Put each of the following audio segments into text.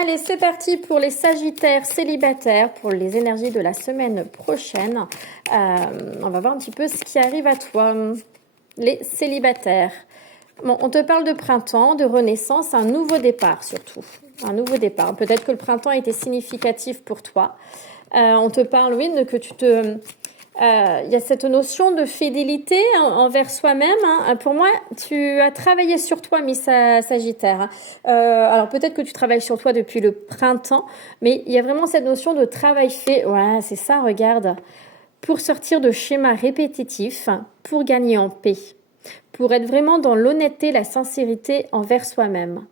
Allez, c'est parti pour les Sagittaires célibataires, pour les énergies de la semaine prochaine. On va voir un petit peu ce qui arrive à toi, les célibataires. Bon, on te parle de printemps, de renaissance, un nouveau départ surtout. Un nouveau départ. Peut-être que le printemps a été significatif pour toi. On te parle, oui, que tu te... Il y a cette notion de fidélité envers soi-même. Pour moi, tu as travaillé sur toi, Miss Sagittaire. Alors peut-être que tu travailles sur toi depuis le printemps, mais il y a vraiment cette notion de travail fait. Ouais, c'est ça, regarde. Pour sortir de schémas répétitifs, pour gagner en paix, pour être vraiment dans l'honnêteté, la sincérité envers soi-même.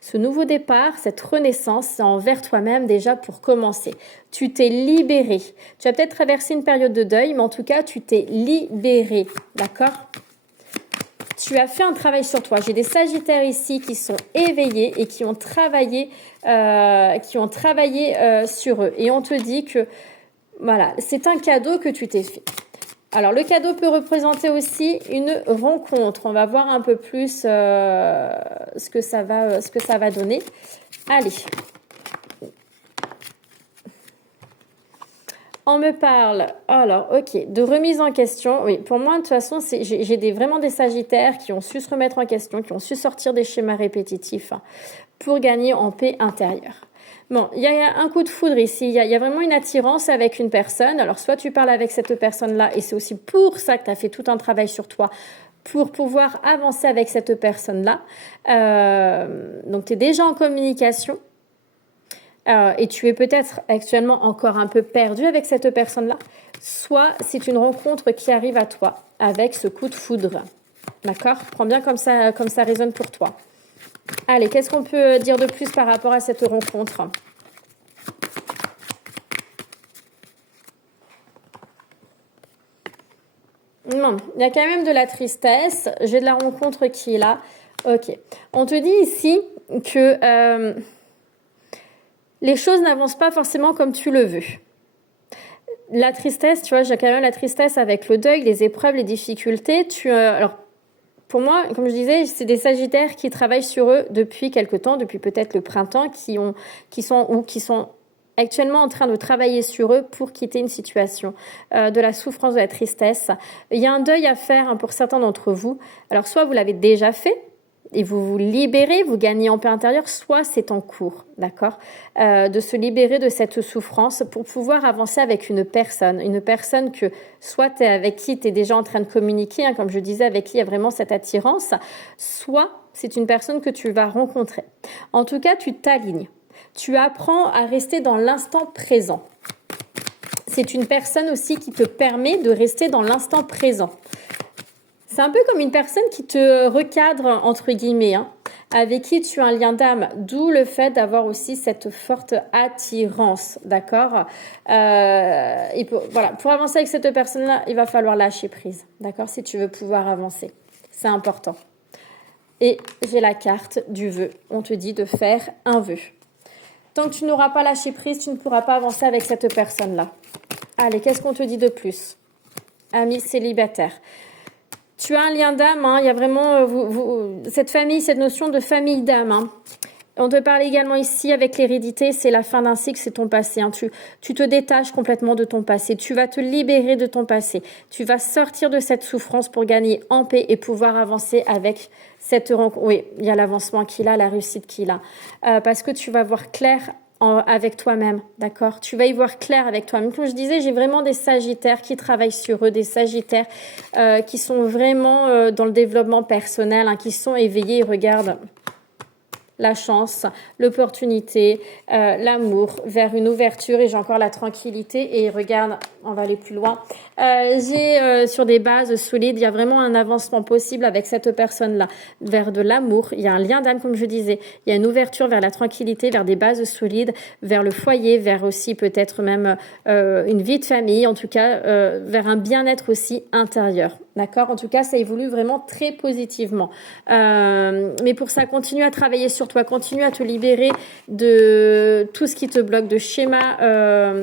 Ce nouveau départ, cette renaissance, c'est envers toi-même déjà pour commencer. Tu t'es libéré. Tu as peut-être traversé une période de deuil, mais en tout cas, tu t'es libéré. D'accord ? Tu as fait un travail sur toi. J'ai des Sagittaires ici qui sont éveillés et qui ont travaillé sur eux. Et on te dit que, voilà, c'est un cadeau que tu t'es fait. Alors, le cadeau peut représenter aussi une rencontre. On va voir un peu plus ce que ça va donner. Allez. On me parle, alors, ok, de remise en question. Oui, pour moi, de toute façon, j'ai vraiment des Sagittaires qui ont su se remettre en question, qui ont su sortir des schémas répétitifs pour gagner en paix intérieure. Bon, il y a un coup de foudre ici, il y a vraiment une attirance avec une personne. Alors, soit tu parles avec cette personne-là, et c'est aussi pour ça que tu as fait tout un travail sur toi, pour pouvoir avancer avec cette personne-là. Donc, tu es déjà en communication. Et tu es peut-être actuellement encore un peu perdu avec cette personne-là. Soit c'est une rencontre qui arrive à toi avec ce coup de foudre. D'accord ? Prends bien comme ça résonne pour toi. Allez, qu'est-ce qu'on peut dire de plus par rapport à cette rencontre ? Non, il y a quand même de la tristesse. J'ai de la rencontre qui est là. Ok. On te dit ici que les choses n'avancent pas forcément comme tu le veux. La tristesse, tu vois, j'ai quand même la tristesse avec le deuil, les épreuves, les difficultés. Alors, pour moi, comme je disais, c'est des Sagittaires qui travaillent sur eux depuis quelque temps, depuis peut-être le printemps, qui sont actuellement en train de travailler sur eux pour quitter une situation de la souffrance, de la tristesse. Il y a un deuil à faire pour certains d'entre vous. Alors, soit vous l'avez déjà fait, et vous vous libérez, vous gagnez en paix intérieure, soit c'est en cours, d'accord, de se libérer de cette souffrance pour pouvoir avancer avec une personne que soit avec qui tu es déjà en train de communiquer, comme je disais, avec qui il y a vraiment cette attirance, soit c'est une personne que tu vas rencontrer. En tout cas, tu t'alignes. Tu apprends à rester dans l'instant présent. C'est une personne aussi qui te permet de rester dans l'instant présent. C'est un peu comme une personne qui te recadre, entre guillemets, avec qui tu as un lien d'âme, d'où le fait d'avoir aussi cette forte attirance, d'accord ? Pour avancer avec cette personne-là, il va falloir lâcher prise, d'accord ? Si tu veux pouvoir avancer, c'est important. Et j'ai la carte du vœu. On te dit de faire un vœu. Tant que tu n'auras pas lâché prise, tu ne pourras pas avancer avec cette personne-là. Allez, qu'est-ce qu'on te dit de plus ? Amis célibataires. Tu as un lien d'âme, il y a vraiment cette famille, cette notion de famille d'âme. On te parle également ici avec l'hérédité, c'est la fin d'un cycle, c'est ton passé. Tu te détaches complètement de ton passé, tu vas te libérer de ton passé. Tu vas sortir de cette souffrance pour gagner en paix et pouvoir avancer avec cette rencontre. Oui, il y a l'avancement qu'il a, la réussite qu'il a. Parce que tu vas voir clair avec toi-même, d'accord ? Tu vas y voir clair avec toi-même. Comme je disais, j'ai vraiment des Sagittaires qui travaillent sur eux, des Sagittaires qui sont vraiment dans le développement personnel, qui sont éveillés et regardent la chance, l'opportunité, l'amour vers une ouverture, et j'ai encore la tranquillité. Et regarde, on va aller plus loin. J'ai sur des bases solides, il y a vraiment un avancement possible avec cette personne-là vers de l'amour. Il y a un lien d'âme, comme je disais. Il y a une ouverture vers la tranquillité, vers des bases solides, vers le foyer, vers aussi peut-être même une vie de famille, en tout cas vers un bien-être aussi intérieur. D'accord ? En tout cas, ça évolue vraiment très positivement. Mais pour ça, continue à travailler sur toi, continue à te libérer de tout ce qui te bloque, de schémas,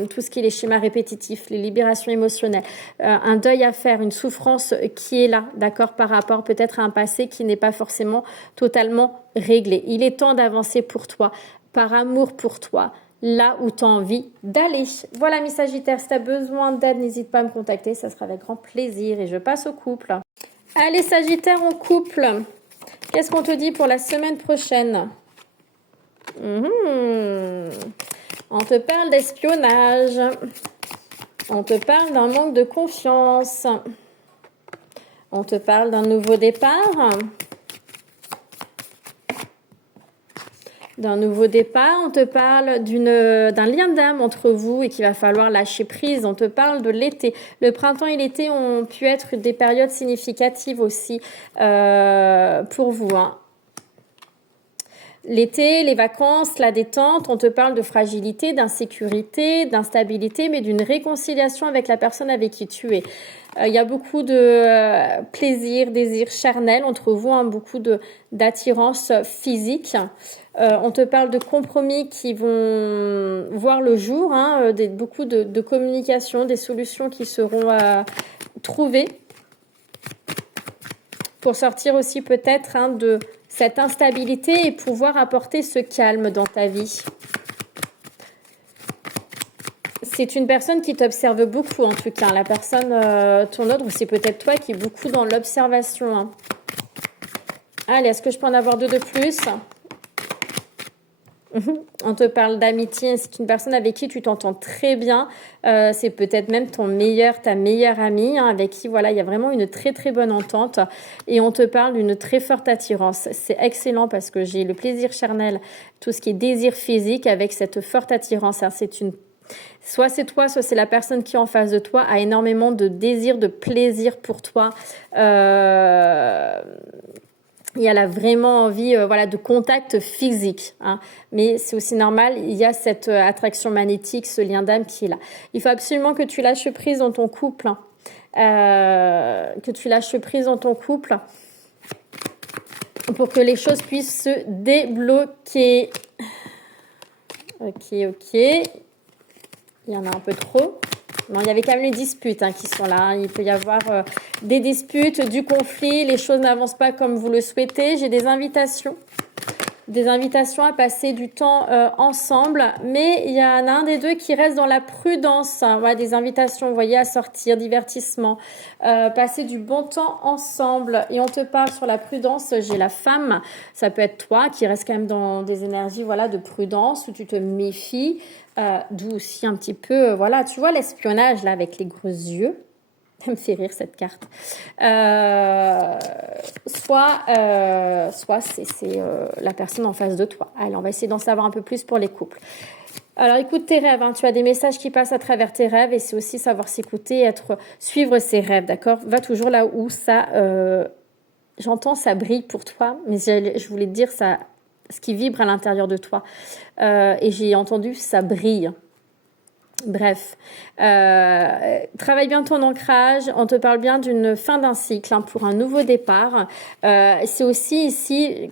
tout ce qui est les schémas répétitifs, les libérations émotionnelles, un deuil à faire, une souffrance qui est là, d'accord, par rapport peut-être à un passé qui n'est pas forcément totalement réglé. Il est temps d'avancer pour toi. par amour pour toi, là où tu as envie d'aller. Voilà, mes Sagittaires, si tu as besoin d'aide, n'hésite pas à me contacter, ça sera avec grand plaisir. Et je passe au couple. Allez, Sagittaire, en couple. Qu'est-ce qu'on te dit pour la semaine prochaine? On te parle d'espionnage. On te parle d'un manque de confiance. On te parle d'un nouveau départ. D'un nouveau départ, on te parle d'un lien d'âme entre vous et qu'il va falloir lâcher prise. On te parle de l'été. Le printemps et l'été ont pu être des périodes significatives aussi pour vous. Hein. L'été, les vacances, la détente, on te parle de fragilité, d'insécurité, d'instabilité, mais d'une réconciliation avec la personne avec qui tu es. Il y a beaucoup de plaisir, désir charnel entre vous, hein, beaucoup d'attirance physique. On te parle de compromis qui vont voir le jour, hein, beaucoup de communication, des solutions qui seront trouvées pour sortir aussi peut-être hein, de cette instabilité et pouvoir apporter ce calme dans ta vie. C'est une personne qui t'observe beaucoup en tout cas. La personne, ton autre, c'est peut-être toi qui est beaucoup dans l'observation. Hein. Allez, est-ce que je peux en avoir deux de plus? On te parle d'amitié, c'est une personne avec qui tu t'entends très bien. C'est peut-être même ta meilleure amie, hein, avec qui voilà, il y a vraiment une très très bonne entente. Et on te parle d'une très forte attirance. C'est excellent parce que j'ai le plaisir charnel, tout ce qui est désir physique avec cette forte attirance. Hein, soit c'est toi, soit c'est la personne qui est en face de toi, a énormément de désir, de plaisir pour toi. Et elle a vraiment envie voilà, de contact physique. Hein. Mais c'est aussi normal, il y a cette attraction magnétique, ce lien d'âme qui est là. Il faut absolument que tu lâches prise dans ton couple. Hein. Que tu lâches prise dans ton couple pour que les choses puissent se débloquer. Ok. Il y en a un peu trop. Non, il y avait quand même les disputes hein, qui sont là. Hein. Il peut y avoir des disputes, du conflit. Les choses n'avancent pas comme vous le souhaitez. J'ai des invitations à passer du temps ensemble. Mais il y en a un des deux qui reste dans la prudence. Hein. Voilà, des invitations, vous voyez, à sortir, divertissement, passer du bon temps ensemble. Et on te parle sur la prudence. J'ai la femme. Ça peut être toi qui reste quand même dans des énergies voilà, de prudence où tu te méfies. D'où aussi un petit peu, voilà, tu vois l'espionnage là avec les gros yeux. Ça me fait rire cette carte. Soit c'est la personne en face de toi. Allez, on va essayer d'en savoir un peu plus pour les couples. Alors écoute tes rêves, hein. Tu as des messages qui passent à travers tes rêves et c'est aussi savoir s'écouter, suivre ses rêves, d'accord? Va toujours là où ça, j'entends ça brille pour toi, mais je voulais te dire ça. Ce qui vibre à l'intérieur de toi. Et j'ai entendu, ça brille. Bref. Travaille bien ton ancrage. On te parle bien d'une fin d'un cycle hein, pour un nouveau départ. C'est aussi ici...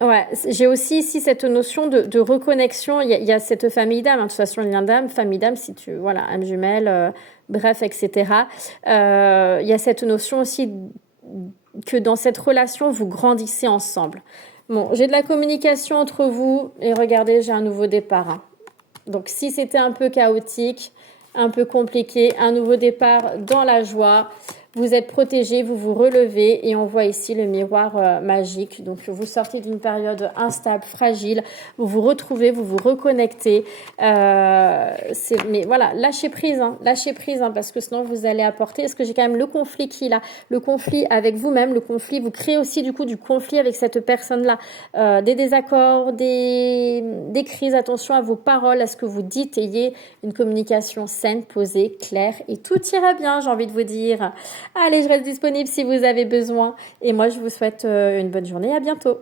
Ouais, j'ai aussi ici cette notion de reconnexion. Il y a cette famille d'âme. Hein, de toute façon, lien d'âme, famille d'âme, si tu... Voilà, âme jumelle, bref, etc. Il y a cette notion aussi que dans cette relation, vous grandissez ensemble. Bon, j'ai de la communication entre vous et regardez, j'ai un nouveau départ. Hein. Donc, si c'était un peu chaotique, un peu compliqué, un nouveau départ dans la joie, vous êtes protégé, vous vous relevez et on voit ici le miroir magique. Donc, vous sortez d'une période instable, fragile, vous vous retrouvez, vous vous reconnectez. Mais voilà, lâchez prise, hein, parce que sinon vous allez apporter. Est-ce que j'ai quand même le conflit qui est là, le conflit avec vous-même, le conflit. Vous créez aussi du coup du conflit avec cette personne-là, des désaccords, des crises. Attention à vos paroles, à ce que vous dites. Ayez une communication saine, posée, claire et tout ira bien. J'ai envie de vous dire. Allez, je reste disponible si vous avez besoin. Et moi, je vous souhaite une bonne journée. À bientôt.